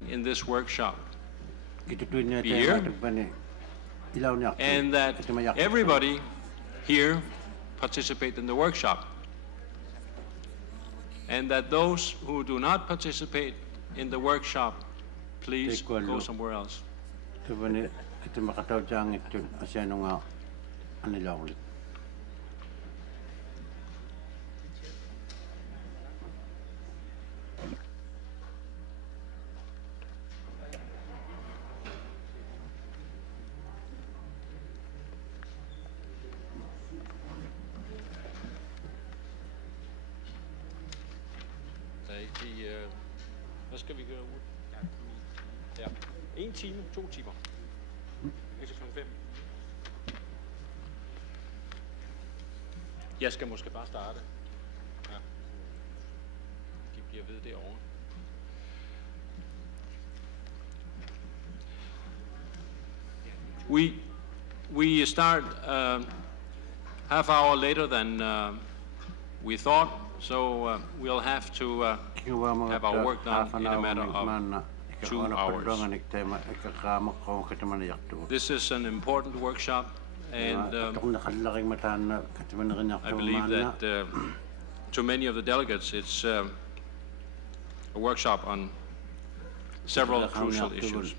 in this workshop be here, and that everybody here participate in the workshop, and that those who do not participate in the workshop, please go somewhere else. Hvad skal vi gøre ud? Ja. 1 time, 2 timer. Ikke kl. 5. Jeg skal måske bare starte. Ja. De bliver ved derovre. We start half hour later than we thought. So we'll have to have our work done in a matter of 2 hours. This is an important workshop, and I believe that to many of the delegates it's a workshop on several crucial issues.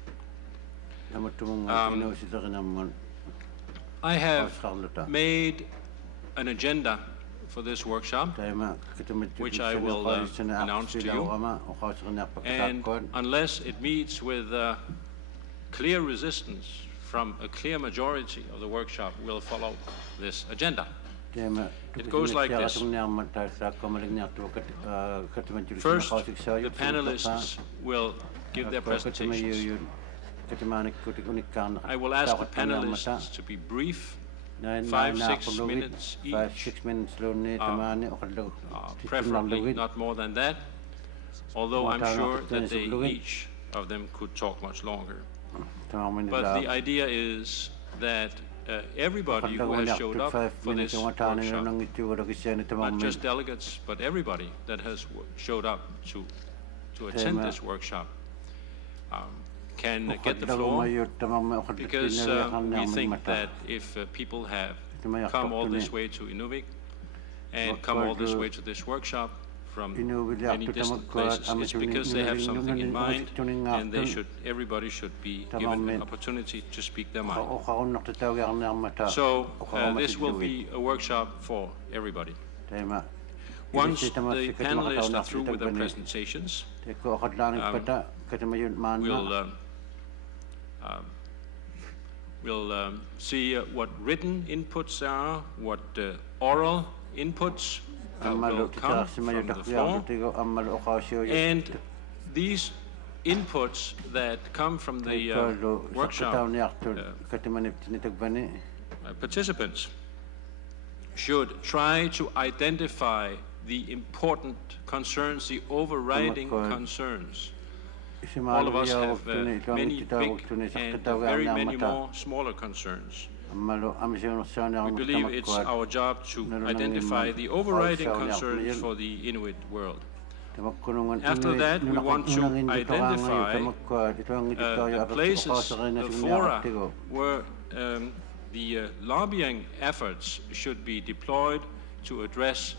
I have made an agenda for this workshop, which I will announce to you, and unless it meets with clear resistance from a clear majority of the workshop, we'll follow this agenda. It goes like this. First, the panelists will give their presentations. I will ask the panelists to be brief, 5-6 minutes each, preferably not more than that, although I'm sure that each of them could talk much longer. But the idea is that everybody who has showed up for this workshop, not just delegates, but everybody that has showed up to attend this workshop, can get the floor, because we think that if people have come all this way to Inuvik and come all this way to this workshop from many distant places, it's because they have something in mind, and everybody should be given an opportunity to speak their mind. So this will be a workshop for everybody. Once the panelists are through with their presentations, we'll see what written inputs are, what oral inputs will come from the floor, and these inputs that come from the workshop participants should try to identify the important concerns, the overriding concerns. All of us have many big and very many more smaller concerns. We believe it's our job to identify the overriding concerns for the Inuit world. After that, we want to identify places, the fora, where the lobbying efforts should be deployed to address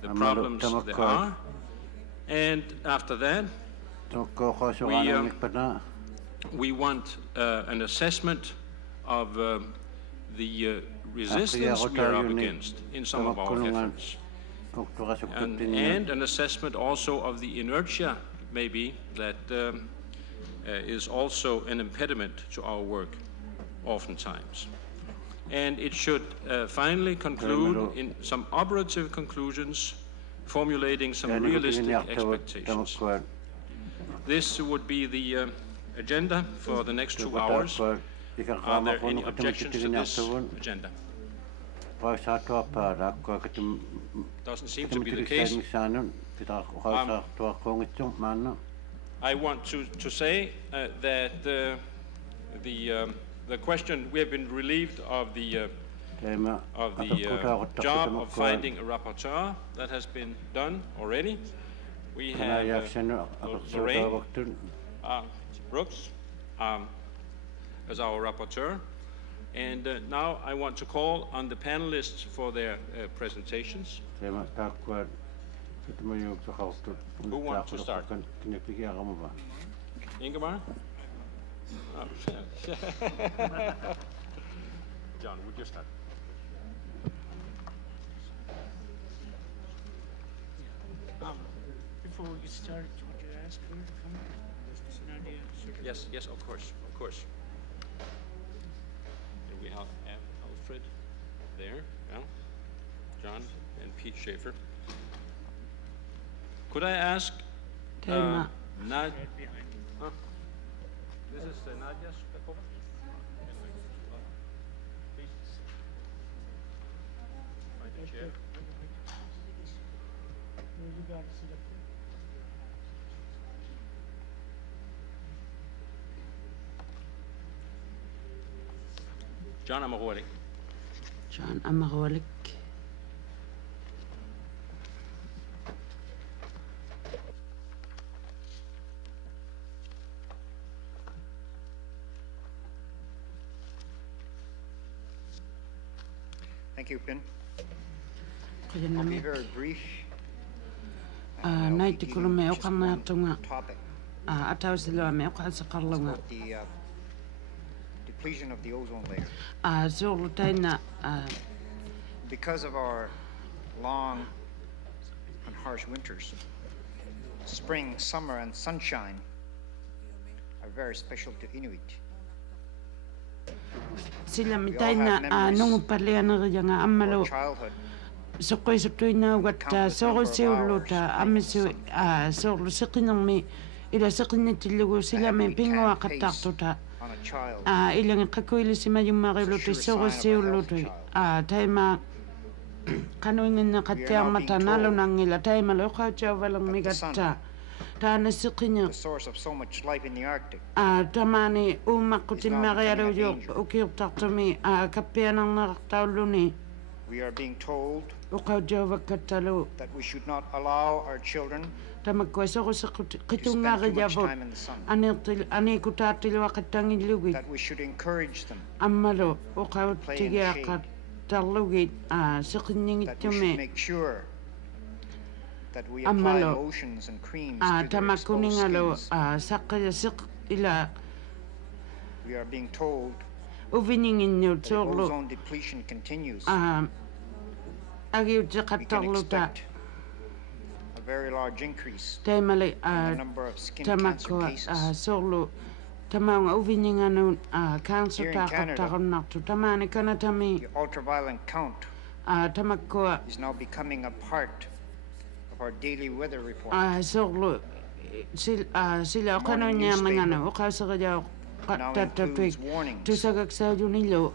the problems there are. And after that, we want an assessment of the resistance we are up against in some of our efforts, and an assessment also of the inertia, maybe, that is also an impediment to our work oftentimes. And it should finally conclude in some operative conclusions, formulating some realistic expectations. This would be the agenda for the next 2 hours. Are there any objections to this agenda? Doesn't seem to be the case. I want to say that the question, we have been relieved of the job of finding a rapporteur. That has been done already. We have Lorraine Brooks as our rapporteur. And now I want to call on the panelists for their presentations. Who wants to start? Ingemar? Oh. John, would you start? Before we get started, would you ask her to come? Is an idea? Yes, yes, of course, of course. And we have Alfred there, yeah? John and Pete Schaefer. Could I ask Nadia? This is Nadia Spekova. Please. Find a chair. You got to sit up there. John Amarolik. John Amarolik. Thank you, Pin. I'll be very brief. Night kulo me okana tunga. Atawsilo me okasakalunga. The depletion of the ozone layer. So lutaina. Because of our long and harsh winters, spring, summer, and sunshine are very special to Inuit. Sila mitaina nungu paliana nga amalo. So koi so tuina wata so seuluta amisu so sikinang me ila sikinitilugo sila me pingo akataktuta. Ilang kakoili sima yung mariluto so seuluto taima kanuingin na katyang matanalo nang ila taima lo kacha walang migata. The source of so much life in the Arctic. Tamani umakutin mariaro yo ukirtaktami kapianang naktauluni. We are being told that we should not allow our children to spend too much time in the sun. That we should encourage them play and that we should make sure that we apply lotions and creams to their exposed skins. We are being told that if ozone depletion continues, we can expect a very large increase in the number of skin cancer cases. Here in Canada, the ultraviolet count is now becoming a part of our daily weather report. Now includes warnings of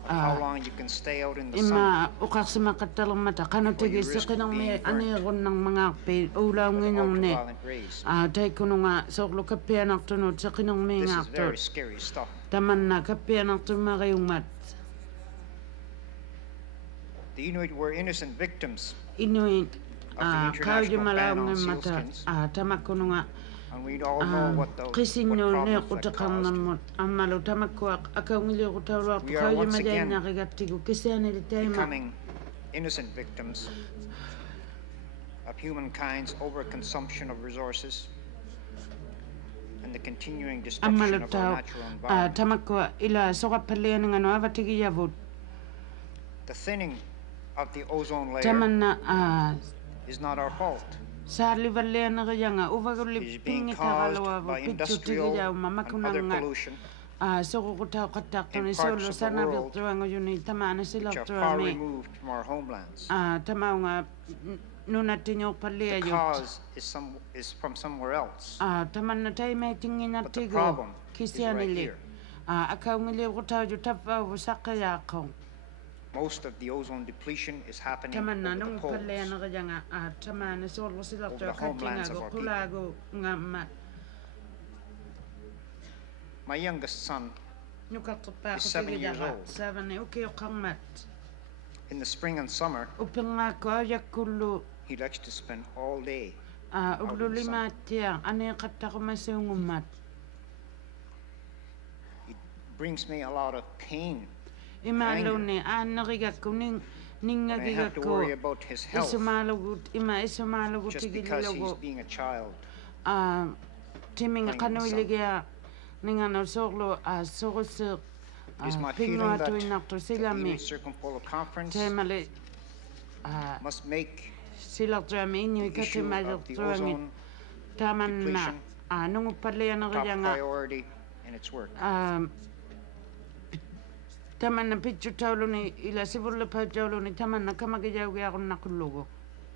how long you can stay out in the sun or you risk being burnt ultraviolet rays. This is very scary stuff. The Inuit were innocent victims of the international ban on sealskins. And we all know what problems that caused. We are once again becoming innocent victims of humankind's overconsumption of resources and the continuing destruction of our natural environment. The thinning of the ozone layer is not our fault. It is being caused by industrial and other pollution in parts of the world which are far removed from our homelands. The cause is from somewhere else, but the problem is right here. Most of the ozone depletion is happening over the poles, over the homelands of our people. My youngest son is 7 years old. In the spring and summer, he likes to spend all day out in the sun. brings me a lot of pain. Imalone anarigakkuning Worry about his health just because he's being a child. Timinga kanuiligia ningano sorlo sorose Is my feeling that the Inuit Circumpolar Conference must make the issue of the ozone depletion top priority in its work. Tamanna pitchu tauluni ila sivulle pajauluni tamanna kamagajaugia nakullugo.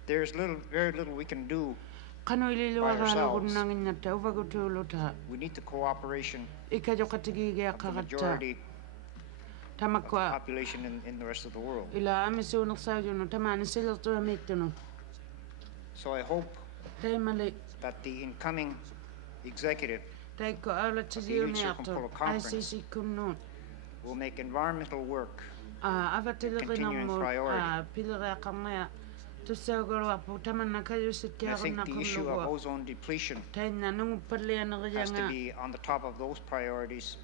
There's very little we can do by ourselves. We need the cooperation of the majority of the population in the rest of the world. So I hope that the incoming executive of the Inuit Circumpolar Conference will make environmental work a continuing priority. I think the issue of ozone depletion has to be on the top of those priorities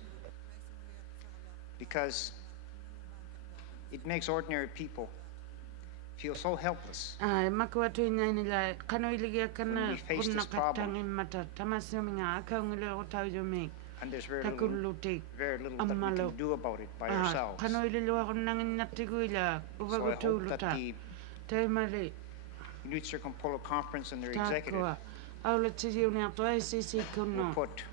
because it makes ordinary people feel so helpless when we face this problem. And there's very little that we can do about it by ourselves. So I hope that the Inuit Circumpolar Conference and their executive will put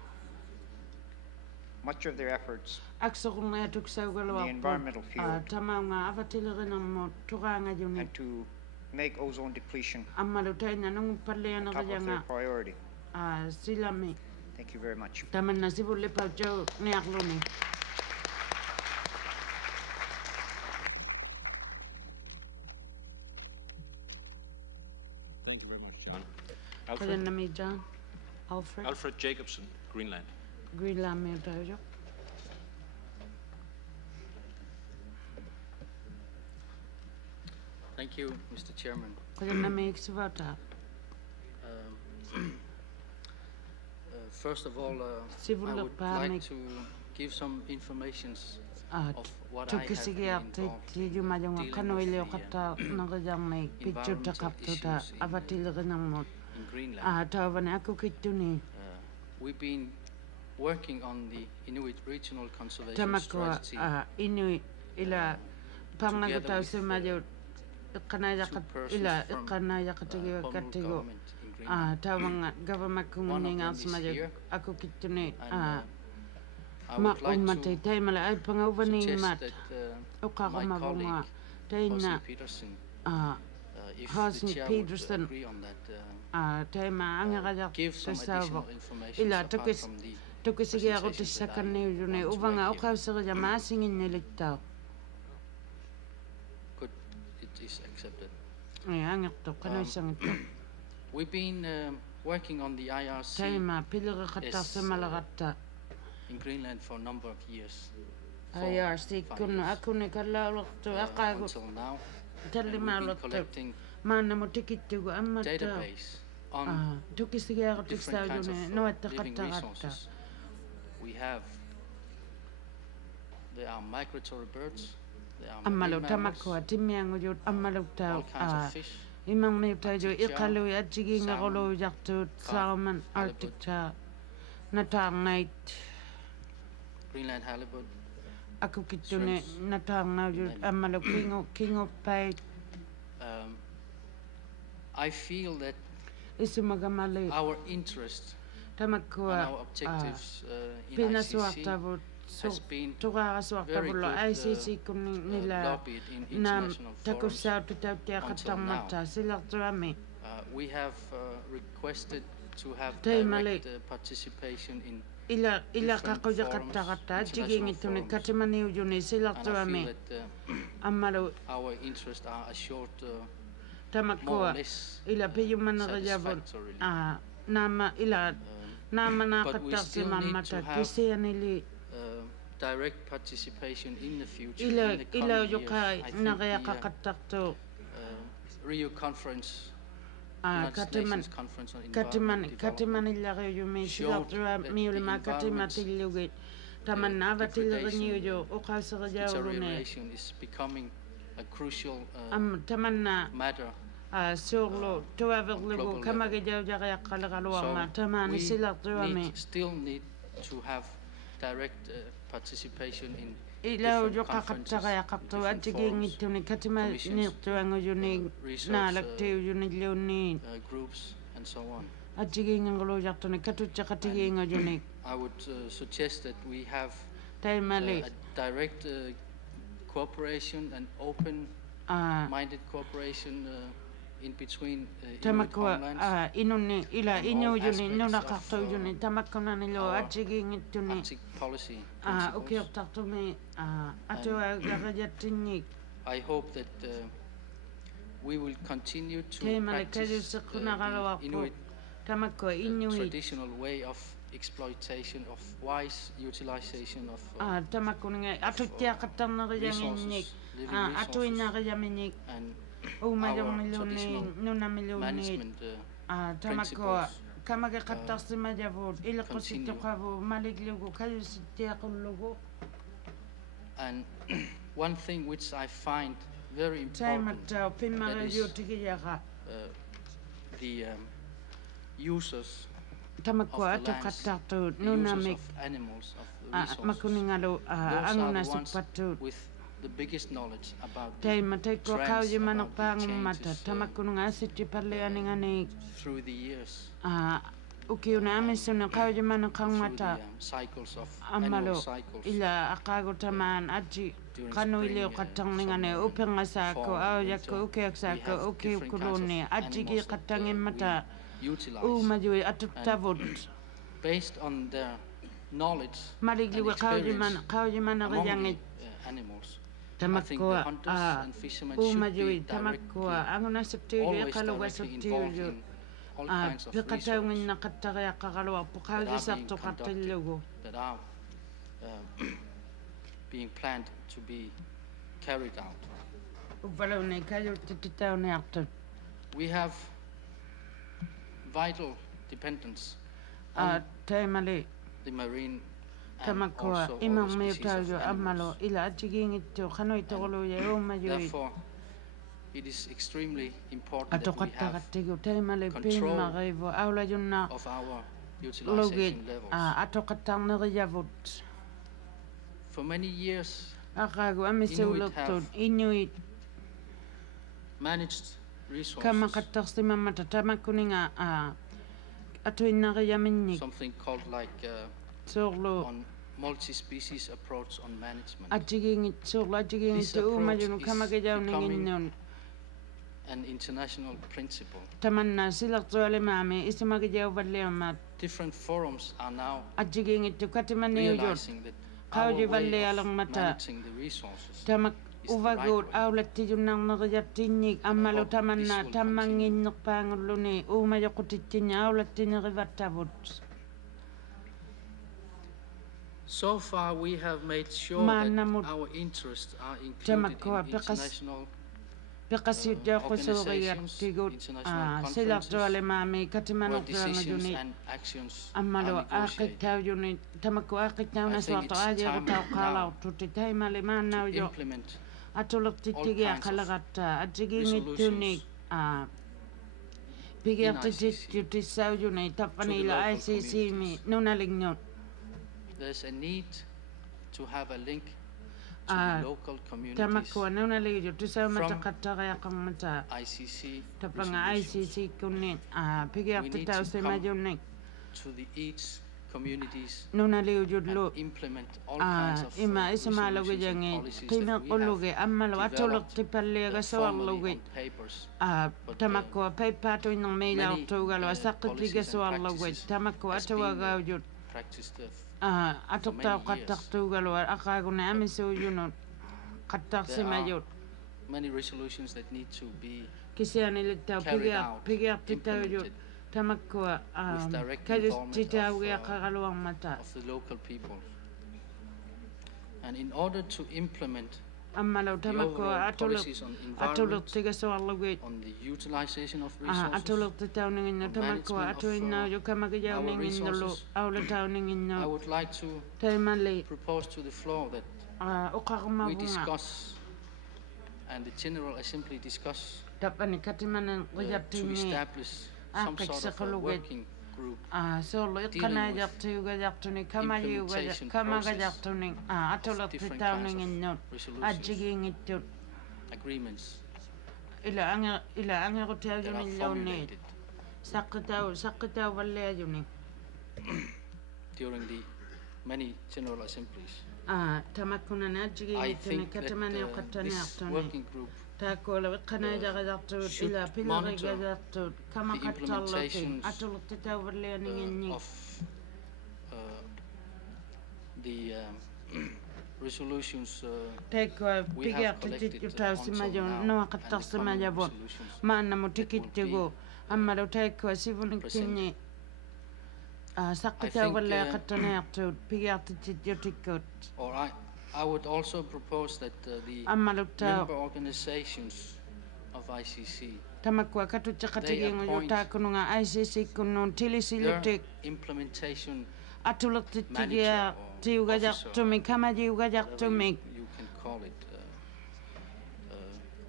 much of their efforts in the environmental field and to make ozone depletion top of their priority. Thank you very much. Thank you very much, John. Alfred Jacobson, Greenland. Thank you, Mr. Chairman. First of all, I would like to give some information of what I have been involved in dealing with the environmental issues in Greenland. We've been working on the Inuit Regional Conservation Strategy together with two persons from Pamuk government in Greenland. One of them is here, and I would like to suggest that my colleague, Jose Peterson, if the chair would agree on that, give some additional information apart from the presentations that I once read here. Good, it is accepted. We've been working on the IRC in Greenland for a number of years. Until now, and we've been collecting database on different kinds of living resources. We have, there are migratory birds, there are marine mammals, all kinds of fish, Greenland halibut, I feel that our interest and our objectives in ICC has been very good lobbied in international forums until now. We have requested to have direct participation in different forums, international forums, and I feel that our interests are assured more or less satisfactorily. But we still need to have direct participation in the future, in the coming years. I think the Rio Conference, United Nations Conference on Environment Development, showed that the environment tamanna vatilerinniuju uqaaserijaulune is becoming a crucial tamanna matter. Surlo tuaverlugu kamagijaujaqiaqqaleqaluarma tamaani silartuami still need to have direct participation in ilaujuqaqattaqayaqartu atigiingittuni katima niirtuangujuni naalaktiujunilluunni groups and so on. Atigiingangulujartuni katutjaqatigiingujuni I would suggest that we have taimali a direct cooperation and open-minded cooperation in between tamakua inunni ila inyujuni nunaqartuujuni tamakkunanilo atigiingittuni policy ukiortartumi atuagarajattinnik I hope that we will continue to practice Inuit traditional way of exploitation of wise utilization of tamakkuninga atuttiaqattarneriyanginnik atuinnarijaminik and management tamakua kamagaqattarsimajavut iliqusittoqavu maliglugu kayusittiaqullugu and one thing which I find very important that is the users tamakua atuqattartuut nunamik makuningalu angunasuppattut the biggest knowledge about through the years cycles of annual cycles ila aqagutaman aji qanuile qattarningane upengasako awjakko ukeaksako ukiukuluni ajigi qattangimata umajui atutavut based on their knowledge maligli qawjimana riyangit animals. tamakkoa umajui tamakkoa angunasuttiuju qalugasuttiuju piqataunginna qattariaqqaqaluarpu qaalisartuqartillugu that are being planned to be carried out. Uvaluni kayuttitauniartut We have vital dependence on taimali the marine tamakkoa imammiutauju ammalo ila ajigiingittu qanuitoruluja umajui it is extremely important that we have control of our utilization levels. For many years, Inuit managed resources, something called like on multi-species approach on management. This approach is becoming an international principle. Different forums are now realizing that our way of managing the resources is the right way. So far we have made sure that our interests are included in international organizations, international conferences, where decisions and actions are negotiated. I think it's time now to implement all kinds of there's a need to have a link to the local communities from ICC resolutions. We need to come to the each communities and implement all kinds of resolutions and policies that we have developed formally on papers. But many policies and practices practiced for many years. Many resolutions that need to be carried out, implemented with direct involvement of the local people. And in order to implement Ammalo tamakko atulurtigasoarluguit on the utilization of resources, atulurtitauninginna tamakko atuinna yukamagijauninginnulu aulatauninginna I would like to taimali propose to the floor that we discuss and the General Assembly discuss to establish some sort of a working group dealing with the implementation process of different kinds of resolutions, agreements that are formulated during the many General Assemblies. I think that this working group should monitor the implementation of the resolutions we have collected until now, and the coming resolutions or I would also propose that the member organizations of ICC they appoint their implementation manager or officer, whatever you can call it,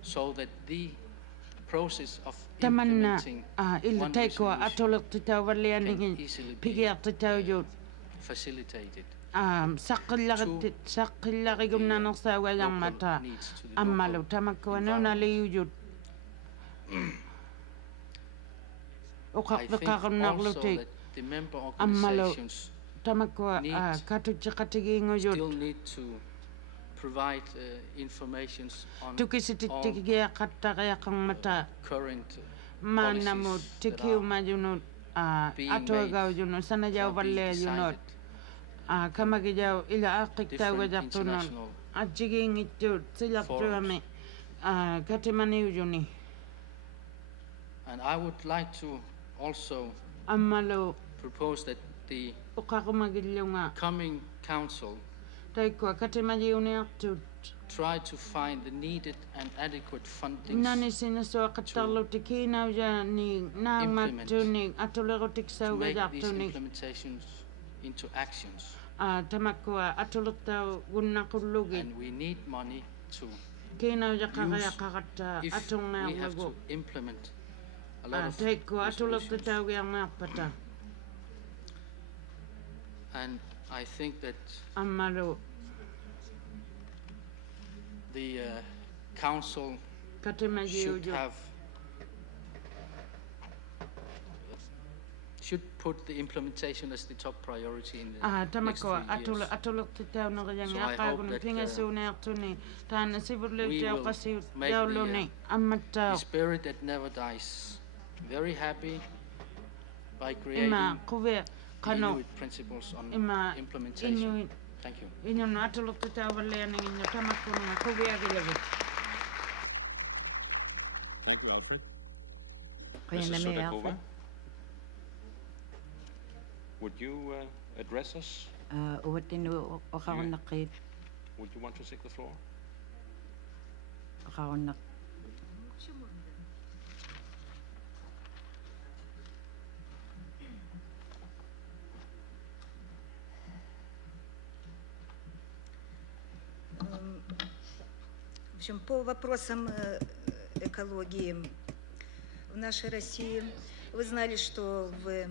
so that the process of implementing one resolution can easily be facilitated. Ammalu tamakkuanuna liyujut uqaqleqaqarnarlutik ammalu tamakkua katutjeqatigingujut still need to provide information on tukisitittigiaqattariaqarmata current maannamut tikiumajunut atuagaujunut sanajauvalleajunut kamagijau ila aqittaugajartunun ajjigingittuut silartuami katimaniujuni. And I would like to also propose that the coming council try to find the needed and adequate funding to implement these implementations into actions. And we need money to use if we have to implement a lot of resolutions. And I think that the council should put the implementation as the top priority in the next 3 years. So I hope that we will make the spirit that never dies very happy by creating Inuit principles on implementation. Thank you. Thank you, Alfred. Mr. Sudakova, would you address us? Would you want to take the floor? В общем, по вопросам экологии в нашей России, вы знали, что в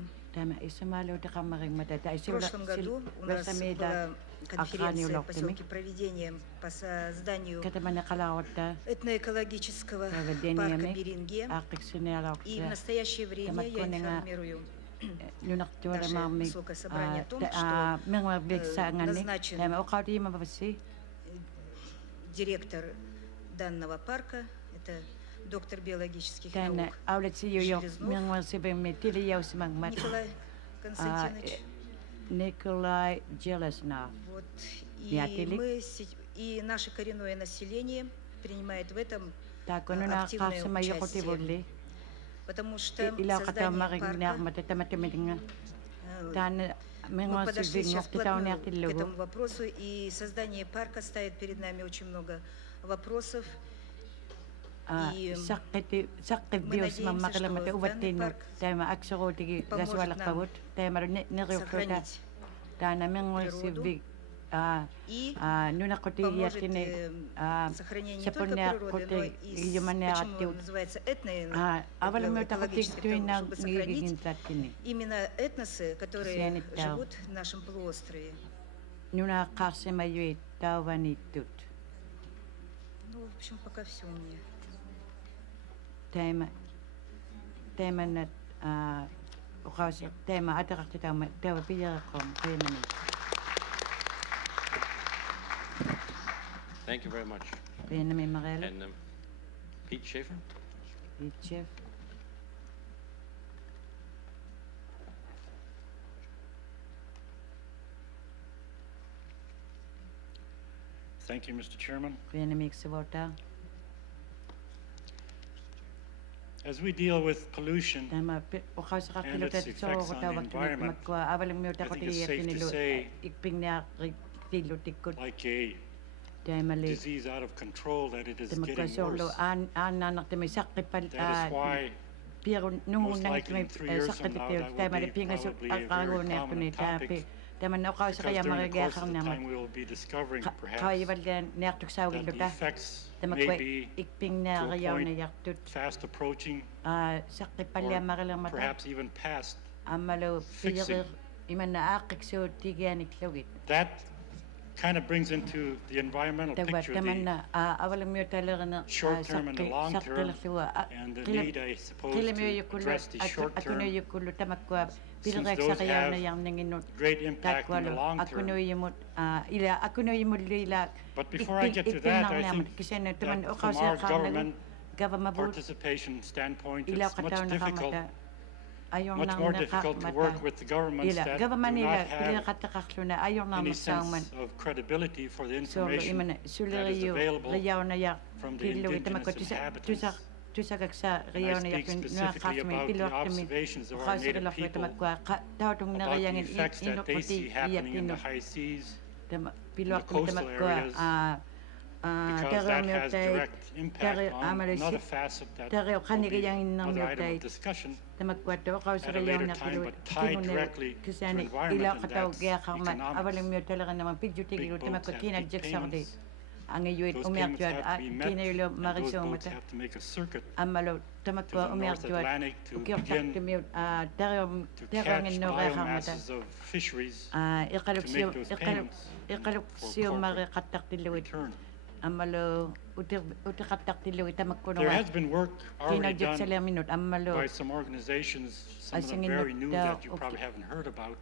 прошлом году у нас была конференция в поселке Провидения по созданию этноэкологического парка Беринге. И в настоящее время я информирую наше высокое собрание о том, что назначен директор данного парка, это доктор биологических наук Николай Железнов. Вот. И наше коренное население принимает в этом активное участие, потому что создание парка, мы подошли сейчас вплотную к этому вопросу, и создание парка ставит перед нами очень много вопросов. Саккит биус маммакаламата уваттиннут таама аксерутиги гасуалаққавут таамару нериурлута таанамингуиссиввик нунаққутигиаттини сапунниаққути июманиараттиут аваламиутақутигтуинаа нигигинтлаттини Именно этносы, которые живут в нашем полуострове. Нунааққарсимаюит тааваниттут. Ну, в общем, пока все у меня. Тайманат уqaasi тайма атеқартитаама тава пиереққом қиимани. Thank you very much. Пиенами Марелла. And Pete Schaefer. Pete Schaefer. Thank you, Mr. Chairman. Pиenami Xavota. As we deal with pollution and its effects on the environment, I think it's safe to say, like a disease out of control, that it is getting worse. That is why most likely in 3 years from now, that will be probably a very common topic, because during the course of the time we will be discovering perhaps that the effects may be to a point fast approaching, or perhaps even past fixing. That kind of brings into the environmental picture the short term and the long term, and the need, I suppose, to address the short term, since those have great impact in the long term. But before I get to that, I think that from our government participation standpoint, it's much more difficult to work with the governments that do not have any sense of credibility for the information that is available from the indigenous inhabitants. And I speak specifically about the observations of our native people about the effects that they see happening in the high seas, in the coastal areas, because that has direct impact on another facet that will be another item of discussion at a later time, but tied directly to environment, and that's economics. Big boats have big payments. Those payments have to be met, and those boats have to make a circuit to the North Atlantic to begin to catch biomasses of fisheries to make those payments for return. There has been work already done by some organizations, some of them very new that you probably haven't heard about,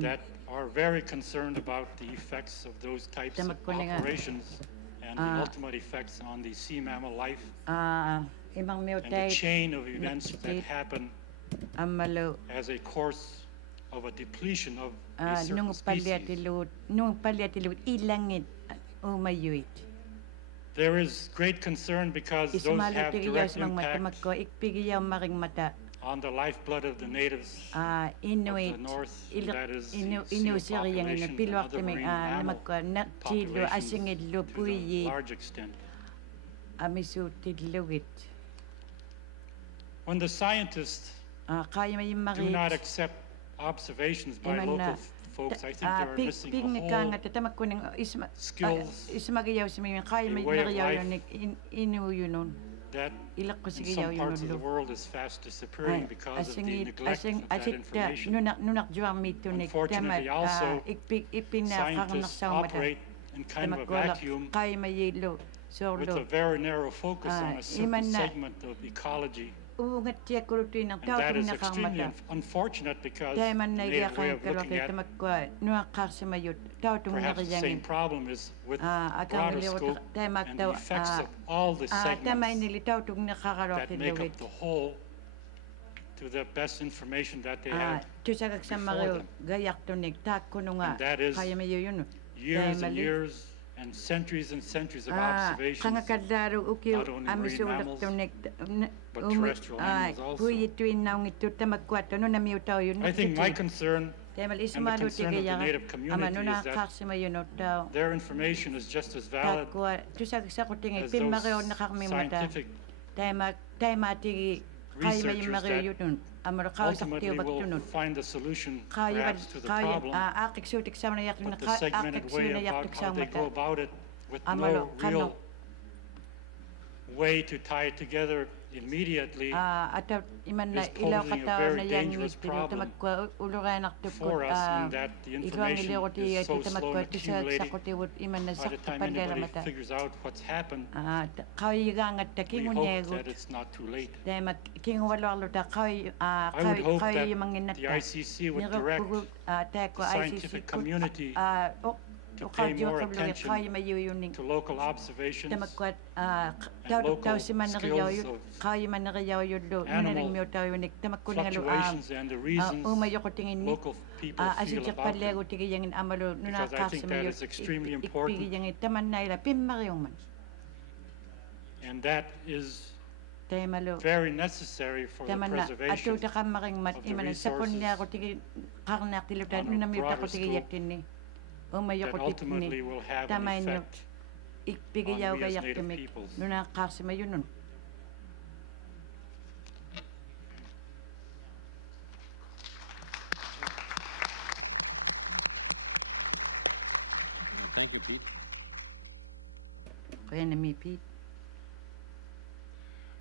that are very concerned about the effects of those types of operations and the ultimate effects on the sea mammal life and the chain of events that happen as a course of a depletion of a certain species. There is great concern because those have direct impact on the lifeblood of the natives of the north, that is the seal population and other marine mammal populations to a large extent. When the scientists do not accept observations by local folks, I think they are missing a whole skills, a way of life that in some parts of the world is fast disappearing because of the neglect of that information. Unfortunately, also, scientists operate in kind of a vacuum with a very narrow focus on a certain segment of ecology. And that is extremely unfortunate because the native way of looking at perhaps the same problem is with broader scope and the effects of all the segments that make up the whole to the best information that they have before them. And that is years and years and centuries of observations, not only marine mammals, but terrestrial animals also. I think my concern and the concern of the Native community is that their information is just as valid as those scientific researchers that ultimately will find a solution perhaps to the problem, but the segmented way about how they go about it with no real way to tie it together immediately is posing a very dangerous problem for us in that the information is so slow in accumulating. By the time anybody figures out what's happened, we hope that it's not too late. I would hope that the ICC would direct the scientific community to pay more attention to local observations and local skills of animal fluctuations and the reasons local people feel about them, because I think that is extremely important, and that is very necessary for the preservation of the resources on a broader scope that ultimately will have an effect on we as Native peoples. Thank you, Pete.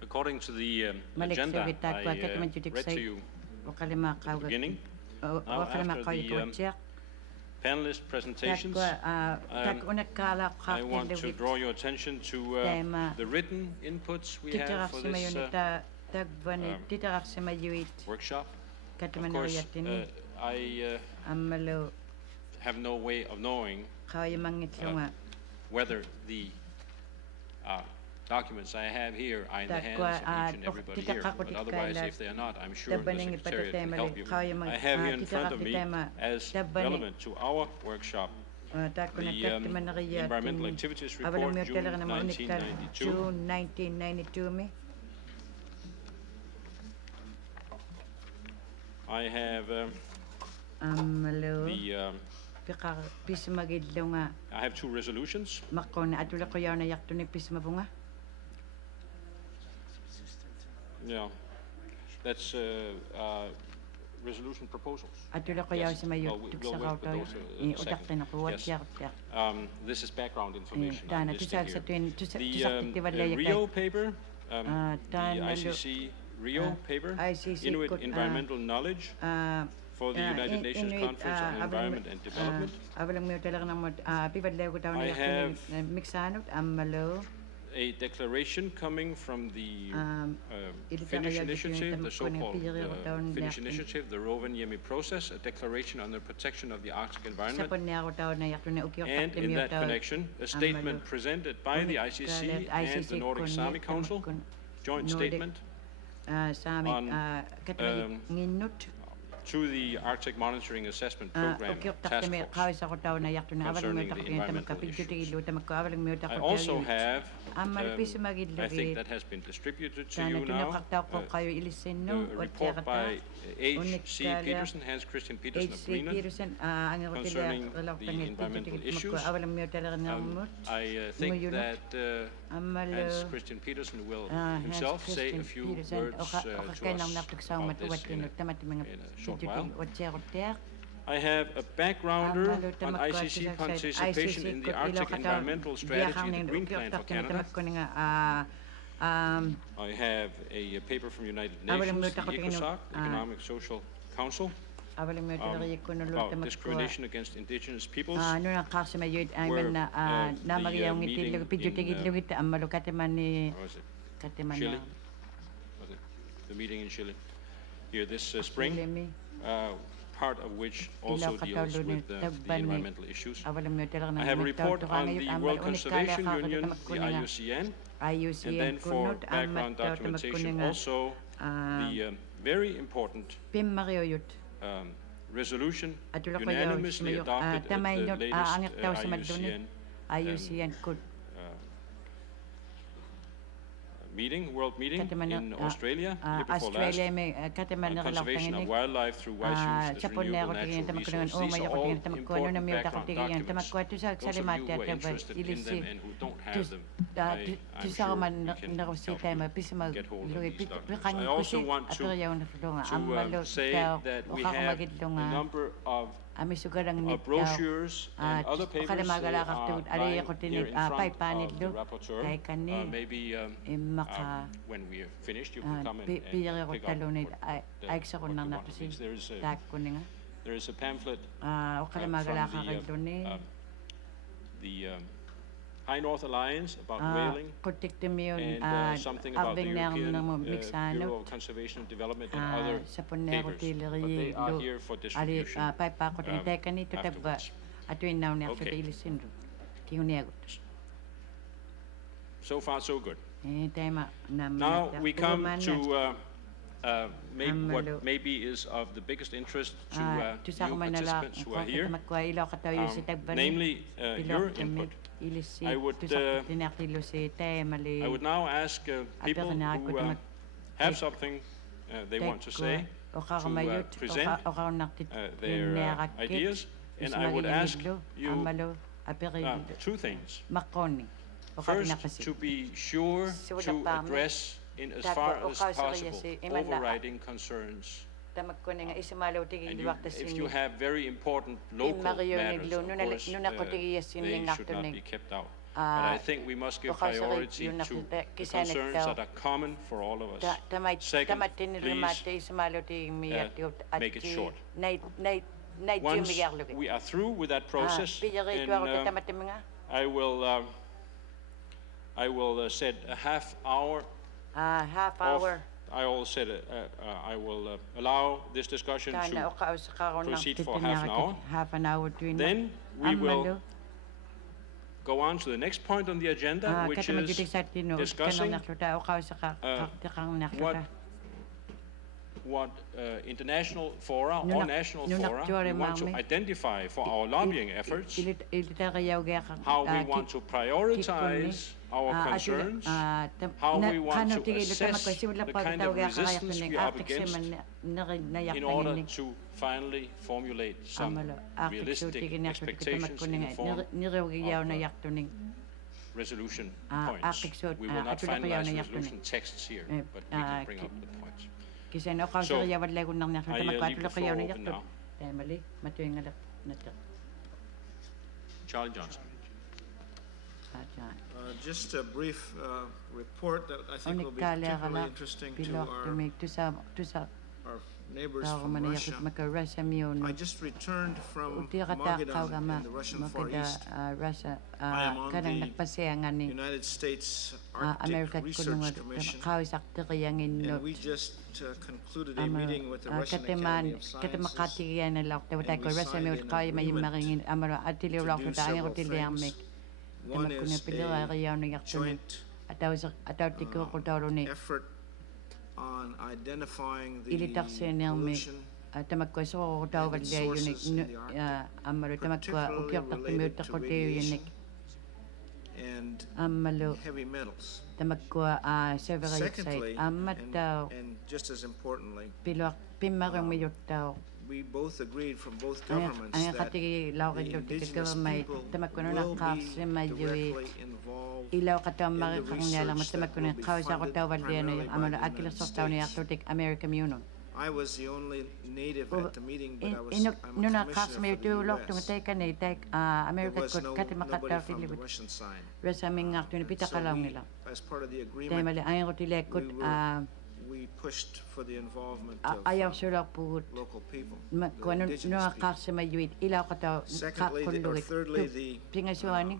According to the agenda I read to you at the beginning, now after the panelist presentations, I want to draw your attention to the written inputs we have for this workshop. Of course, I have no way of knowing whether the documents I have here are in the hands of each and everybody here, but otherwise, if they are not, I'm sure the Secretariat can help you. I have here in front of me, as relevant to our workshop, the Environmental Activities Report, June 1992. I have I have two resolutions. Yeah, that's resolution proposals. Yes. Well, we'll wait for those in a second. Yes. This is background information. The Rio paper, the ICC Rio paper, Inuit Environmental Knowledge for the United Nations Conference on Environment and Development. I have a declaration coming from the Finnish initiative, the so-called Finnish initiative, the Rovaniemi process, a declaration on the protection of the Arctic environment. And in that connection, a statement presented by the ICC and the Nordic Sami Council, joint statement on to the Arctic Monitoring Assessment Program Task Force concerning the environmental issues. I also have, I think that has been distributed to you now, a report by H.C. Peterson, Hans Christian Petersen of Greenland, concerning the environmental issues. I think that Hans Christian Petersen will himself say a few words to us about this in a short while. I have a backgrounder on ICC participation in the Arctic Environmental Strategy, the Green Plan for Canada. I have a paper from United Nations, the ECOSOC, Economic Social Council, about discrimination against indigenous peoples, where the meeting in Chile, the meeting in Chile here this spring, part of which also deals with the environmental issues. I have a report on the World Conservation Union, the IUCN, and then for background documentation also the very important resolution unanimously adopted at the latest IUCN world meeting in Australia, year before last, conservation of wildlife through wise use as renewable natural resource. These are all important background documents. Those of you who are interested in them and who don't have them, I'm sure you can help me get hold of these documents. I also want to say that we have a number of brochures and other papers that are lying here in front of the rapporteur. Maybe when we are finished, you can come and pick up what you want of these. There is a pamphlet from the High North Alliance about whaling, and something about the European Bureau of Conservation and Development and other papers, but they are here for distribution afterwards. Okay. So far, so good. Now we come to what maybe is of the biggest interest to new participants who are here, namely your input. I would now ask people who have something they want to say to present their ideas, and I would ask you two things. First, to be sure to address, in as far as possible, overriding concerns. And if you have very important local matters, of course, they should not be kept out. But I think we must give priority to the concerns that are common for all of us. Second, please make it short. Once we are through with that process, I will set a half hour. I will set I will allow this discussion to proceed for half an hour. Then we will go on to the next point on the agenda, which is discussing what international fora or national fora we want to identify for our lobbying efforts, how we want to prioritize our concerns, how we want to assess the kind of resistance we are up against in order to finally formulate some realistic expectations in the form of resolution points. We will not finalize resolution texts here, but we can bring up the points. So, I leave the floor open now. Charlie Johnson. Just a brief report that I think will be particularly interesting to our neighbors from Russia. I just returned from Magadan in the Russian Far East. I am on the United States Arctic Research Commission, and we just concluded a meeting with the Russian Academy of Sciences, and we signed an agreement to do several things. One is a joint effort on identifying the pollution and its sources in the Arctic, particularly related to radiation and heavy metals. Secondly, and just as importantly, we both agreed from both governments that the indigenous people will be directly involved in the research that will be funded primarily by the United States. I was the only native at the meeting, but I was a commissioner for the U.S. There was nobody from the Russian side. So we, as part of the agreement, we pushed for the involvement of local people, the indigenous people. Secondly, or thirdly, the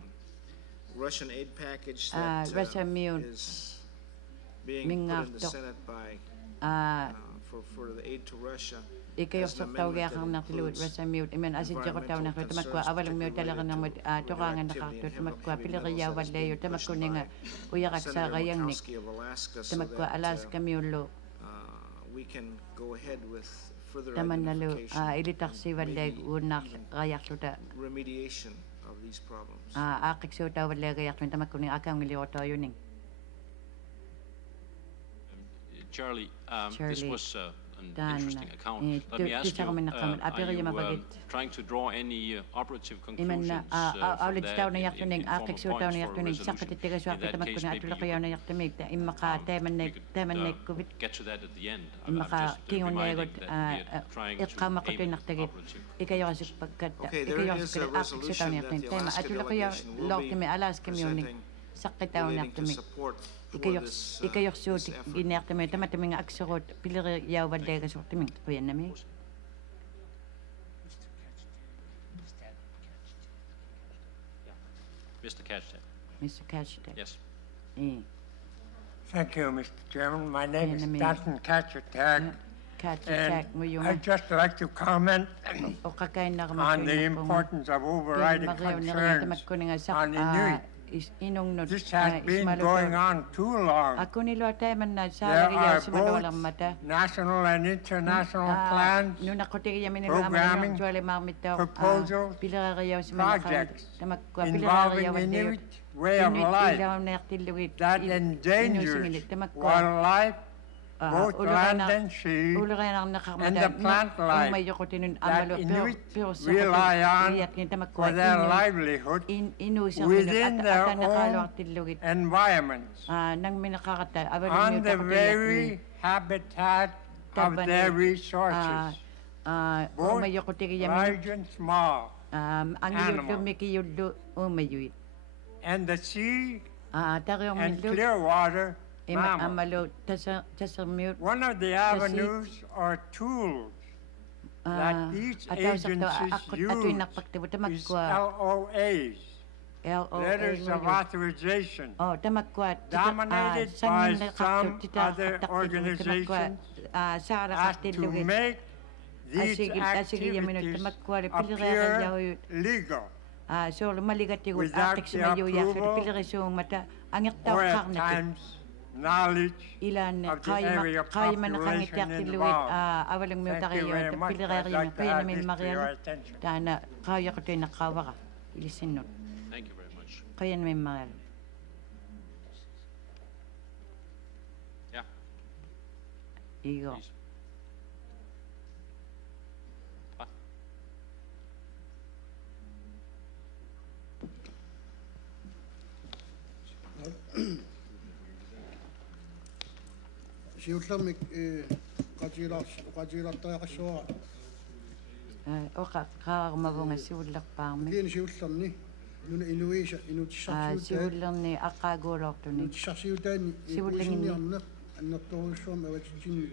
Russian aid package that is being put in the Senate by for the aid to Russia. As an amendment that includes environmental concerns, particularly related to radioactivity and heavy metals, that is being pushed by Senator Murkowski of Alaska, so that we can go ahead with further identification and maybe even remediation of these problems. Charlie, this was an interesting account. Let me ask you, are you trying to draw any operative conclusions from that in form of points for resolution? In that case, maybe we could get to that at the end. I'm just reminding that we are trying to aim at operative. Okay, there is a resolution that the Alaska delegation will be presenting relating to support for this effort. Mr. Kajtek. Mr. Kajtek. Yes. Thank you, Mr. Chairman. My name is Danton Kajtek. And I'd just like to comment on the importance of overriding concerns on Inuit. This has been going on too long. There are both national and international plans, programming, proposals, projects involving Inuit way of life that endangers wildlife, both land and sea, and the plant life that Inuit rely on for their livelihood within their own environments, on the very habitat of their resources, both large and small animals, and the sea and clear water. One of the avenues or tools that these agencies use is LOAs, letters of authorization, dominated by some other organizations as to make these activities appear legal without the approval or at times knowledge of the area population involved. Thank you very much. I'd like to add this to your attention. Thank you very much. Yeah. Igor. Siulamik qajilartaqassuara oqa qaarmavunga siullerpaarmi kiin siullerni nuna inuisa inutissarsiutaa siullerni aqqaaguulortuni inutissarsiutaani siullingiarneq annertoruussuarma awatitsinni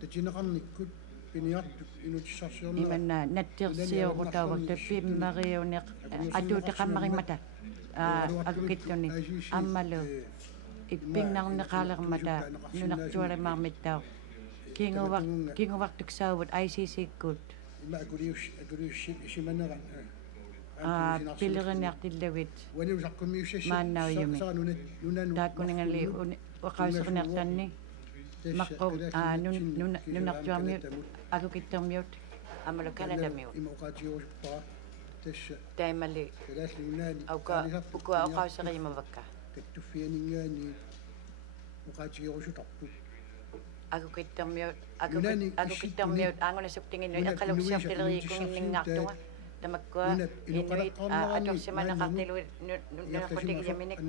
tatineqarnikkut piniartu inutissarsiorna imanna nattirsiorutaavak tappimmariuneq atuuteqammarimata akukittuni ammalu ippinnarneqaalermata nunartualemaarmittao kinguvartuksaavut ICC-kut ima akulius simanera pilleriniartillavit maannaujumi taakkuningali uqauserniartanni maqqu nunartuarmiut akukittermiut amalu kanadamiut taimali ukua uqauserimavakka tattuffianingaani uqaatiorusutaqpu akukittermiut aangunasuktinginnu eqqaluksiartileriikkunginningaartunga tamakkua inuit atorsimanaqartiluit nunaqutigiaminik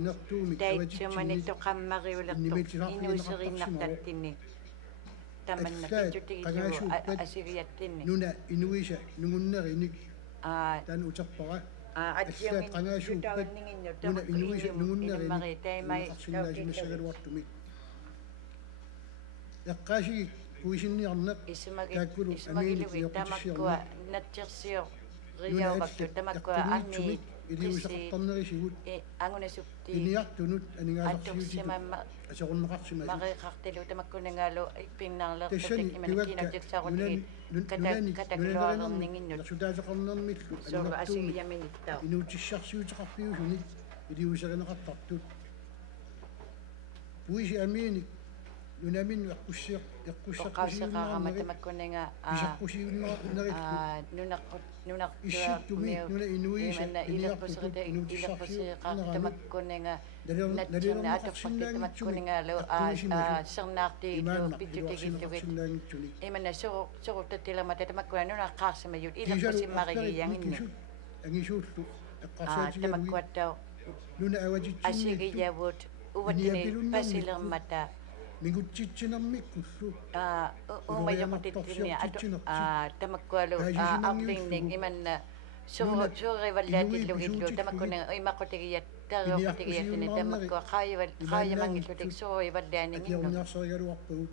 taitsumanittu qammariulertuq inuuserinnartattinni tamanna pitutigilu asiviattinni nuna inuisa nungunnerinik tan uterpara атсиамин qangaasuuppat nuna inuisa nungunnerini taimai яққаси куисинниарнеқ тааккулу амиилик тамаккуа натсерсио риаавакту тамаккуа анни илиусақартарнерисигут ангунасукти иниартунут анигаасарсиути асоруннеқарсима мариқартилу тамаккунангаалу иппиннаарлертак иманаккинатсарунигит катаккалуарнернингиннут сутаасеқарнермиллу сору асигиаминиттаа инуутиссарсиутеқарпиусуник илиусеринеқартартут пуиси амииник Nunamin Qausiqaarama tamakkuninga nunak nuna inuisha ilerpusiqa tamakkuninga natsunna atoqqi tamakkuninga lu sernaarti lu pittutigillugit imana soruttatilama tamakkuna nunaqqaarsimayut ilerpusimmarigiyangинни tamakkuattau nuna awajitsinni asigiyavut uvattini pasilermata mingutchitchinarmikkullu umayaqutittinni tamakkualu artinning imanna suurivallaatillugillu tamakkuna imaqqutigiyat tariuqqutigiyatini tamakkua qaayamangillutik suurivallaaniginnu yaunarsergaluarpugut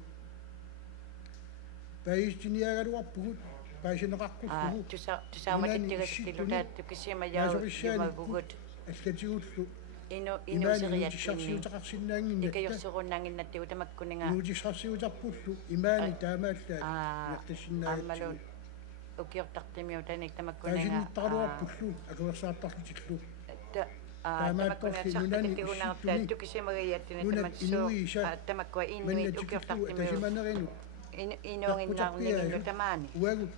paistiniagaluarpugut paisineqarqullugu tusaamatittigastillu taattu kisimayaavut аллатигуллу инусериаттинни икайорсеруннаангиннаттигу тамаккунинга нуутиссарсиутарпуллу имаани таамааллаа яқтассиннаага аммалун укиортартимиу таник тамаккунинга таасинниттаралуарпуллу акуерсаартарлутиллу тамаккунинга тукисимагаяттини тамассуу тамаккуа иннуит укиортартимиу тасиманерину инуингиннаарнигинну тамаани уагут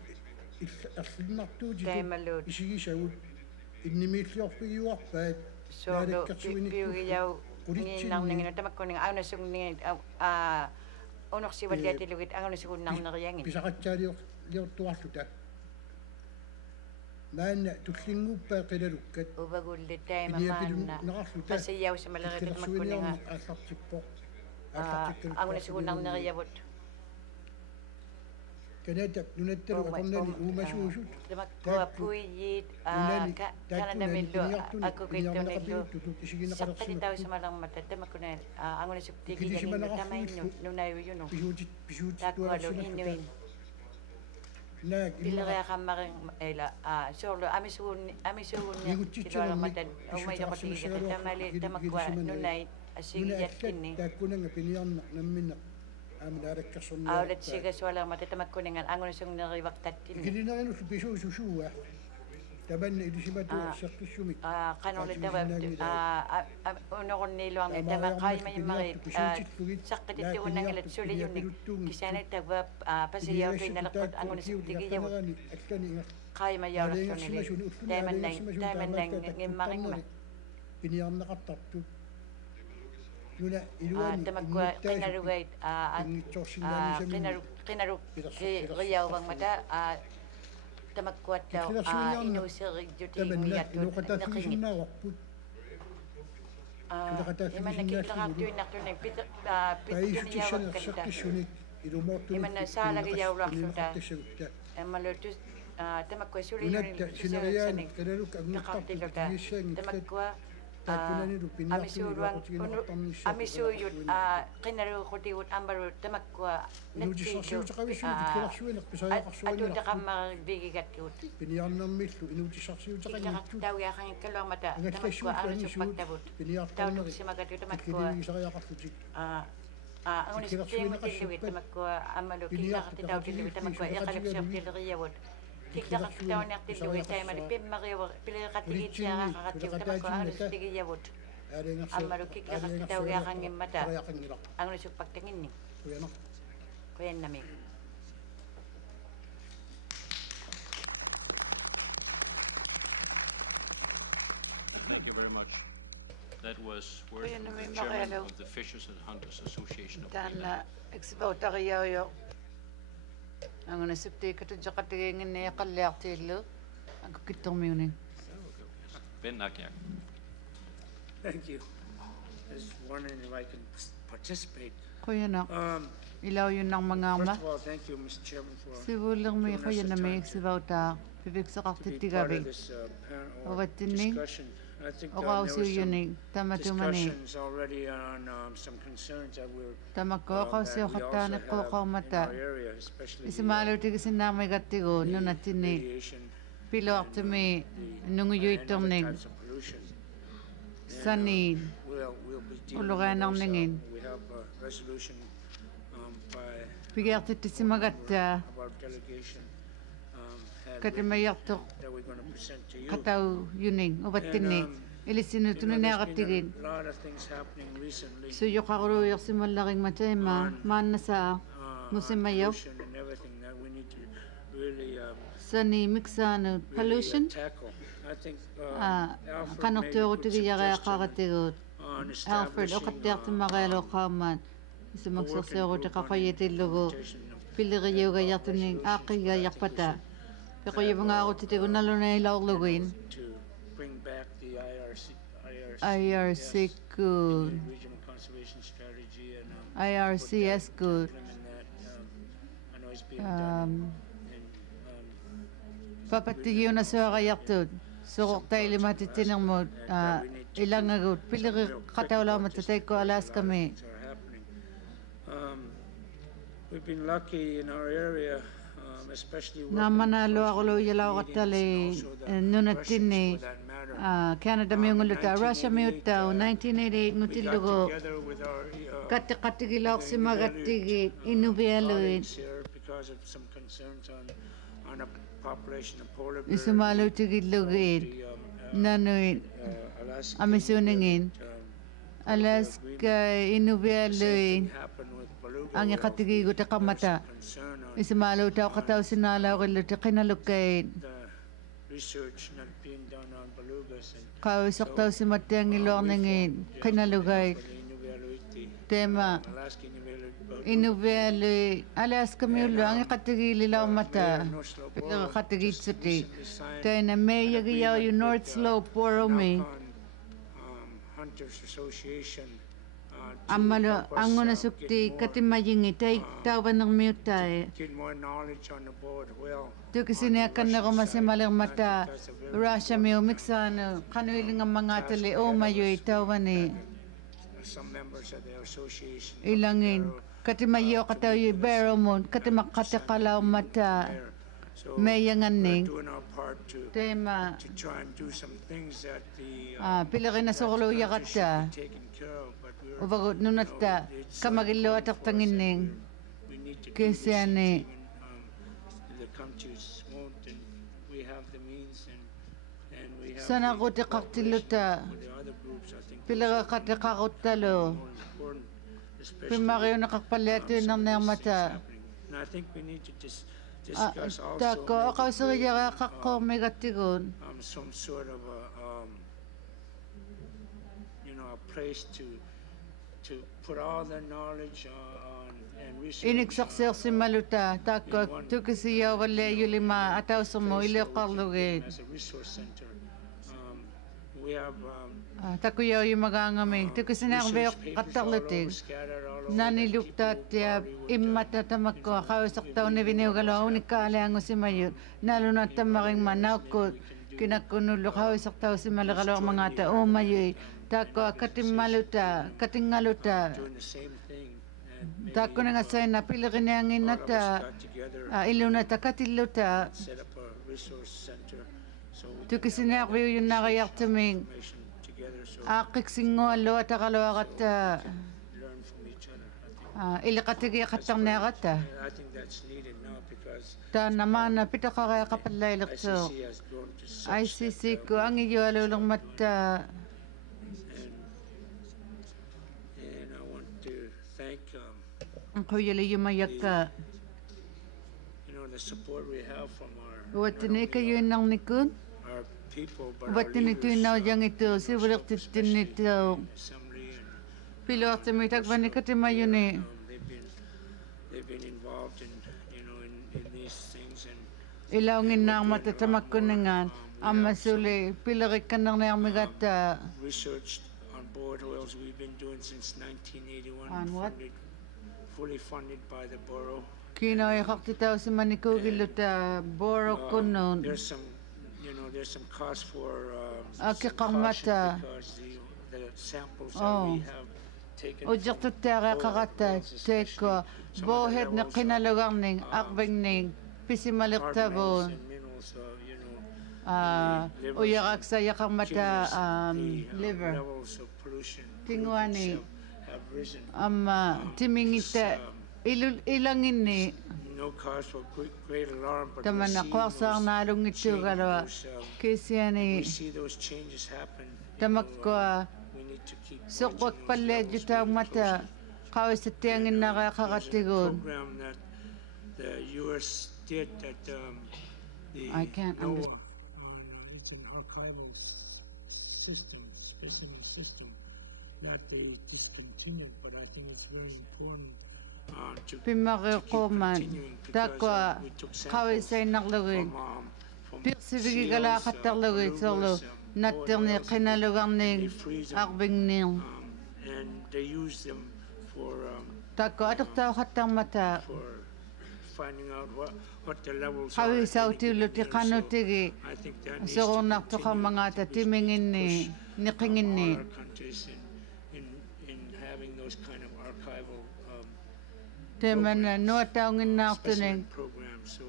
арлиннартуути таималуут исигисагут иннимииллиорпигиуарпаат soorlu piugiyau nginnarningina tamakkuninga aunasugninga unorsivalliatilugit angunasugunnarneriangin pisaqatsaaliortuarluta maanna tullinguppa qilalukkat uvagulli taima maanna pasiyausimaleritu tamakkuninga аллартиппо angunasugunnarneriavut kanata nunattalu aqornani uumasuusut tamakkua puiyit kanadamillu akukittunillu saqqatitausimalermata tamakkunal angunasuktigiyangillu tamainnu nunayuyunu taakkualu innuin ileriaqammarin ila soorlu amisugunni ilualermatan umayoqotigiyat tamali tamakkua nunai asigiyatkinni taakkunanga piniarna namminna aulat siga sualermata tamakkuningan angunasugnerivaqtattinni kilinerinullu pisuususuua tamanna ilusimatu serqissumik qanorlitawa unorunniiluarni tamaqaimayimmari saqqitittigunangalat suliyunnik kisanatava pasiyautuinaleqqut angunasuktigiyavut qaimayaulersunili taamannang ngimmaringma piniarneqartartu tamakkua qinarugait qinaru riyauvangmata tamakkuattau inuuserigjutiguyattuut imanna kitlaqartuinnartunik pituniavakkata imanna saalagiyaularluta ammalutus tamakkua suliyunisanik taqartilluta tamakkua amisuuyut qinaruuqutigut ammaru tamakkua atuutaqammarvigigatkut piniarnermillu inuutissarsiutaqangittut taugiaqangikkaluarmata tamakkua arnusuppaktavut tautuksimakatu tamakkua angunisutiimutillugit tamakkua ammalu kiqqaqartitautillugut tamakkua iqalupsiortileriavut kiqqaqartitaunertillugit taimali pimmariuver piliqatigitsiaqaqaqattigut tamakkua arnusutigiavut ammalu kiqqaqartitaugiaqangimmata angunisuppaktangинни kuyannami Thank you very much. That was words from the chairman of the Fishers and Hunters Association of Exportariyo angunisuptiikatujaqatigiinginni qalliartiillu akukittormiuni Ben Nakiak. Thank you. I was wondering if I can participate. Kuyana ilauyunnarmangaarma First of all, thank you, Mr. Chairman, for sivuullermi giving us the kuyannami time iksivautaa to be part pivikseqartittigavi of this panel or Ovattinni discussion. I think there were oqausiuyuni some tamatumani discussions already on some concerns that we also tamakkoqausiuqattaaniqqoqaumata have in our area, especially isimaaluutigisinnaarmigattigu nunattinni radiation piluartumi and other nunguyuittorning types of pollution. sani We'll be dealing with uluqaanarningin those. We have a resolution by pigiartittisimagatta our delegation had katimayartoq that we're going to present to you. qatau yuning uvattinni Ilisinu tunaneaqattigin. A lot of things happening recently. Suyuqaru yersimallaring matema maannasa musimayo. And everything that we need to really Sani mixanu pollution. tackle. I think Qanortuurutigi yariaqaratigut. Alfred oqattiartimaqaalo qaamaan. Isumaqserseeruti qafayitillugu. Pilleriuga yartuning aaqiga yarpata. Peqoyivangaaruttitigunaluna ilaurluguin. to bring back the IRC good. regional conservation strategy and IRCS good. implement that. I know it's being done. Papatiyuna suarayartut. Suruqtailimatitinnermut ilangagut. Pilleri qataulaamatataikku Alaskami. are happening. We've been lucky in our area, especially Namana luarlu yalauqattali nunattinni Canada miunguluta Russia miutta 1988 ngutillugu together with our qattiqattigilaorsimagattigi inuvialuit because of some concerns on a population of polar bears. isumalutigilugiit nanuit amisuningin Alaska inuvialuit Happen with beluga ang ikatigigu taqamata concern on isimaluta qataw sinalauqilluti qinalukait the research not being done on belugas and qawisaqtaw simattiangilorningin qinalugait tema Alaska inuvialuit Alaska miullu ang iqatigililaumata iqatigitsuti taina meyagiyaw yu North Slope Borome Hunters Association Amalo angona sukti katimayingi tay tawanang miutai get more knowledge on the board well. tukisine kanna masimalir mata Russia miu mixano kanuiling ang mga tali o mayoy tawani Some members of the association ilangin katimayo katayo baromon katimakataqalaw mata mayanganing doing our part tema to try and do some things that the pilaki na solo yakata taken care of, but ubagot nunata kamagilo ataktangining we need to kisane the countries won't, and we have the means and we have sana ko tiqaqtiluta the other groups. I think pilaka katiqaqutalo important, especially pimario nakakpalete ng nermata and I think we need to discuss also tako kausuriya kakko megatigon some sort of a a place to put all the knowledge on and research iniksaksir simaluta tako tukisiya wala yulima ataw sumo iliqarlugit as a resource center. We have takuyaw yung magangaming tukisinakbe qatarlutig nanilukta tiya immata tamakko kausaktaw ni biniugalo unikaleango simayut nalunat tamaring manawko kinakunulo kausaktaw simalagalo mga tao mayoy tako katingaluta doing the same thing. tako na nga say napilikin niyangin nata ilunata katiluta Set up a resource center so we tukisinakbe yung nakayaktaming together so akiksingo alo at akalawakata learn from each other. ilikatigi katarnagata I think that's needed now because ta naman na pitakakaya kapalailakso ICC has grown to such ICC ko ang iyo alulong mata and I want to thank ang kuyali yumayaka the support we have from watini kayo nang nikun our people, but our watini leaders, tuinaw yang ito si wadak titin nito assembly and pilo at sumitag banikati mayuni they've been involved in in these things and ilawngin na ang matatamak ko nangan ang masuli pilari ka nang nayamigata researched on board oils we've been doing since 1981 On what? fully funded by the borough. Kinoy kaktitaw si Manikugilota Boro kunon. There's some cost for Akikamata. because the samples that we have taken. Ujak tutera karata teko bohed na kinalagang akbeng ning pisimaliktabo. Uyarak sa yakamata liver. Levels of pollution Tingwani have risen. timingita ilanginni tamana qaarsaarnaalungitsuugalua kiisiani tamakkoa soqwak palleajutaamata qawisattianginnareaqaqattiguun the US did that I can't understand. It's an archival system, specimen system that they discontinued, but I think it's very important to continue takwa qawisainarlugin pirsivigigalaqattarlugit sorlu natterni qinalugarniin arvingniir and they use them for takwa atortauqattarmata finding out what the levels are. qawisautiulluti qanutigi sorunartoqarmangaata timinginni niqinginni in having those kind of archival temana nuataunginnaartuning programs so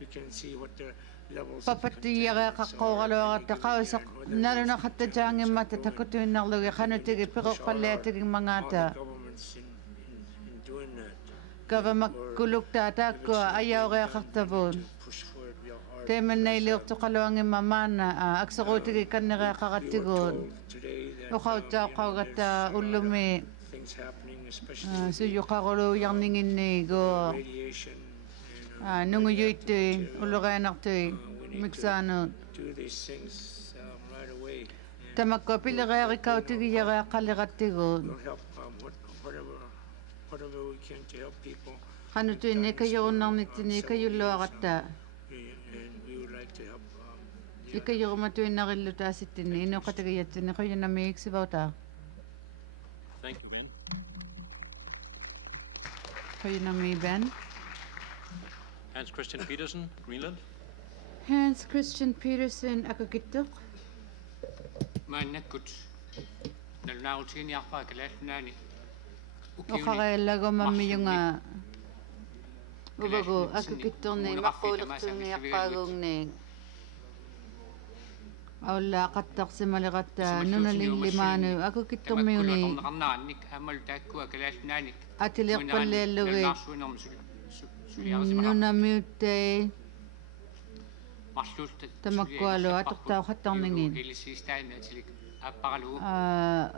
we can see what the levels papattiyareqaqqooraluaratta qawsaq nalunaqattajaangimmata takutuinnarlugi qanutigi peqoqqalliatigimmangaata gavamakkulukta takkua ayaoreaqartavuun temannailiortoqaluangimma maana akseruutigi kannereaqaqattiguun uqauttaaqaugatta ullumi suyuqaruluuyarninginniigu nunguyuittui ullureanartui miksaanuut tamakkua pilerearikautigiyaraaqalliqattiguun whatever we can to help people. Qanutuinni kayurunnarnitsini kayulluaqatta. And we would like to help. Ikayurumatuinnarilluta inuqatagiyatsinni quyunamiiksivauta. Thank you, Ben. Quyunami Ben. Hans Christian Petersen, Greenland. Hans Christian Petersen, akakittuq. Maannakkut. Nalnautiiniarpaakalallunaani. Uqareellagumammiunga ubagu akukittorni maqquulertuungiaqqaaguungni aullaaqattarsimaliqatta nunalillimaanu akukittormiuni atiliqpalliallugi nunamiuttei tamakkualu atortauqattarningin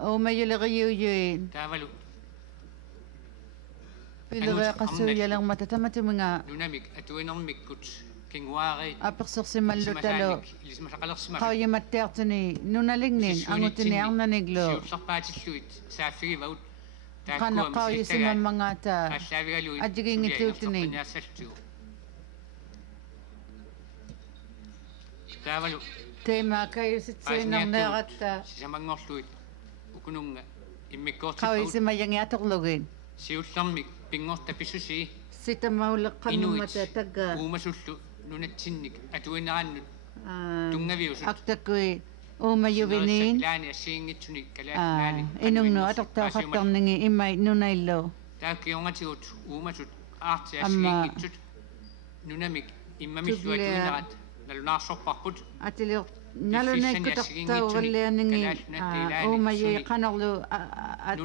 uumayuleqiyuuyuin pilereqassuuyalermata tamatuminga nunamik atuinermikkut kingwaari apersorsimallutalu qauyimattiartuni nunalignin angutini arnaniglu siullerpaatilluit saaffigivaut qana qauyisimammangata ajigingittuutini taavalu teema kayusitsiinarneeratta sisamangorluit ukununga immikkoortipaut qauyisimayangiatorlugin siullermik pingorta pissusi sitamauleqqannumata tagga uumasullu nunatsinnik atuineraannut tungaviusut aktakui uumayuviniin laani assiingitsunik kalaani inungnu atortauqattarningi immai nunaillu taakkiongatigut uumasut aarti assiingitsut nunamik immamillu atuinerat nalunаарsorparput atilior nalunaikkutaqtaugallianingi uumayui qanorlu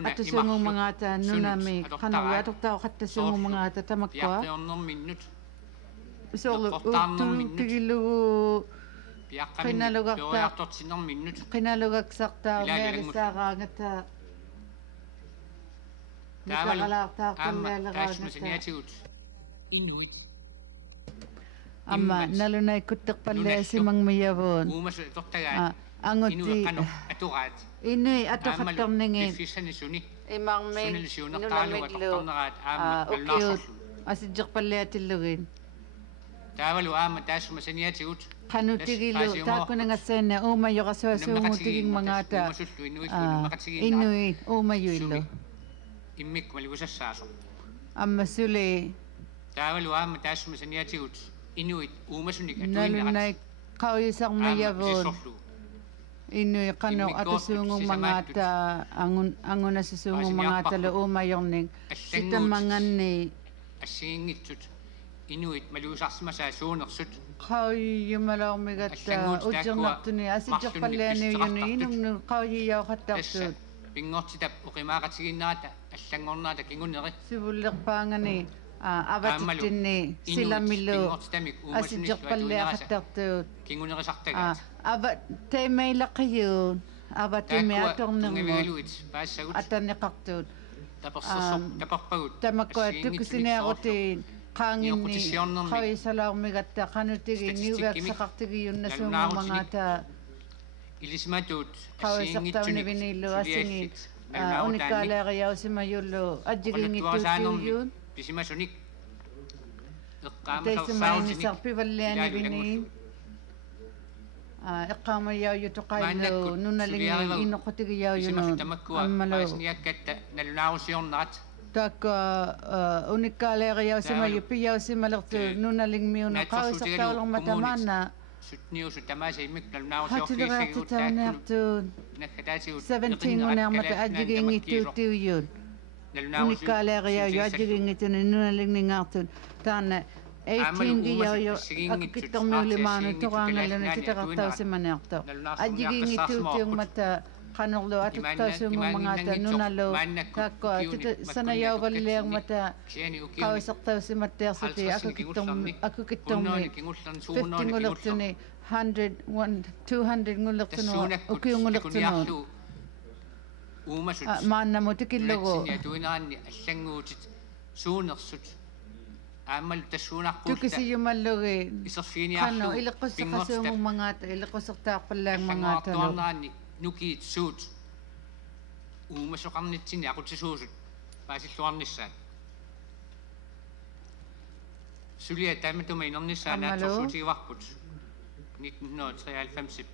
atusungummangata nunami qanorlu atortauqattasuungummangata tamakkua piarteornerminnut sorlu uttuutigillugu piaqatortinerminnut qinalugaksartaa mealisaaraangata misaqalaartaaqallialeraangata inuit amma nalunaikkutteqpalliasimangmiyavuun uumasu tortagaa angutti atugaat inui atoqattarningi fissanisuni imarmi nunamiglu ukiut asijjeqpalliatillugin taavalu aama taassumasaniatigut qanutigilu taakkunangassaanna uumayoqasuasuungutigimmangata inui uumayuillu immik maligusassaaso amma suli taavalu aama taassumasaniatigut inuit uumasunik nalunai qauyisarmiyavuun inui qanu atusuungummangata angunasusuungummangatalu uumayorning sitamanganni assiingittut inuit maluusarsimasaa suunersut qauyumalormigatta utjernartuni asijjeqpallianiuyuni inungnu qauyiyauqattartuut pingortitap uqimaaqatiginnaata аллангорнаата кингунери сивуллерпаангани аватиттинни силамилу аситтеққаллиақаттартуут кингунерисартагаат ава теймеилаққиуун аватимиаторнермуут атанеқартуут тапарпагут тамаккуа тукусинеарутиин qaangинни qavisalaarmigatta qanutigi niugaksaqartigiyunnasuungumangata илисматуут qavisartauniviniilluassingit unikkaaleeriausimayullu ajjigingittuutiuyuun писимасуник тейсимаинисарпиваллианивини эққаамаяуютоқаилу нуналинги инноқутигияуюну аммалу паасниаккатта налунаарусиорнаат такка униккаалеериаусимаю пияусималерту нуналингмиуна qavisartaulormatamaana сутниусу тамааса иммик налунаарусиорфисигуут 17 унермата ажигингиттуутиуйуут униккаалеериаю ажигингитуни нуналингнингаартут таана 18 гияю аккиттормиулимаану тораангаллуна титеқартаусиманиарто ажигингиттуутиунгмата qanorlu atuttaasuungummangaata nunalu taakko sanayauvalliarmata qavisartausimattiarsuti akukittormi 50 ngulertuni 100 200 ngulertunu ukiungulertunu maannamu tikillugu аллангууtit суунерсут ааммал тассуунарпулта tukisiyumallugi исерфиниарлу qanno ileqqusseqasuungummangaata ileqqussertaarpallaangmangaatalu нукиит суут уумасоқарнитсини ақутсисуусут паасиллуарниссаат сулиа таматума инерниссаанаатсорсуутигиварпут 1993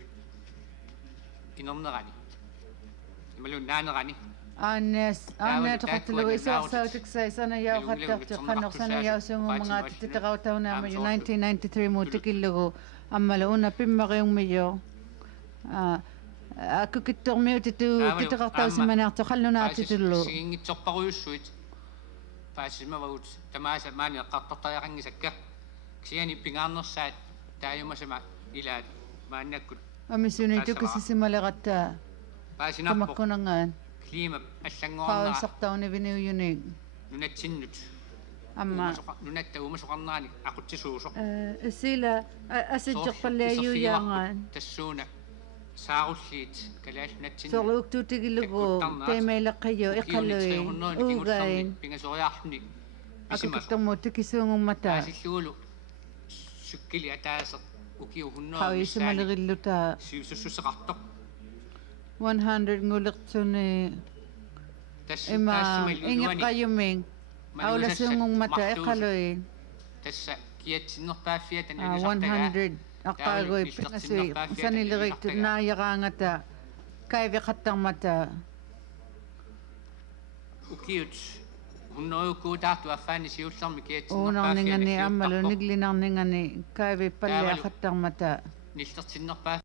инернерани ималун наанерани aanneetaqattulugu isaarsautiksa sanayauqattarti qanorsanayausuungummangaata titerautaunaamu 1993 muutikillugu ammala una pimmariungmiyo акукиттормиутиту титеқартаусиманаарту қаллунаартитуллу сигингитсорпаруйуссуит паасимавагут тамааса маани эққартортариақангисакка ксиани пингаарнерсаат тааюмасама илаат мааннаккут амисуни тукисисималеқатта тамаккунангаан клима аллангоорнаа qavisartauniviniuyunik нунатсиннут амма нунатта уумасоқарнаани ақутсисуусо сила аситтеқпаллиаюяангаан тассууна сааруллиит калаалнатсин сорлуктутигилугу теймеилаққиу иқалуи угаин пингасориарлуни акутторму тикисуунгуммата асиллуулу суккили атаасеқ укиу хунноо хависималериллута сиусуссусеқартоқ 100 ngulертуни има ингеққаюмин ауласуунгуммата иқалуи тасса киатсиннерпааффиатани 100 аққаагуи пингасуи санилерикту нааяраангата кайвеқаттармата укиут хунноюкуутаарту аффаани сиуллерми уунарнингани аммалу ниглинарнингани кайви паллиақаттармата ниллертиннерпаа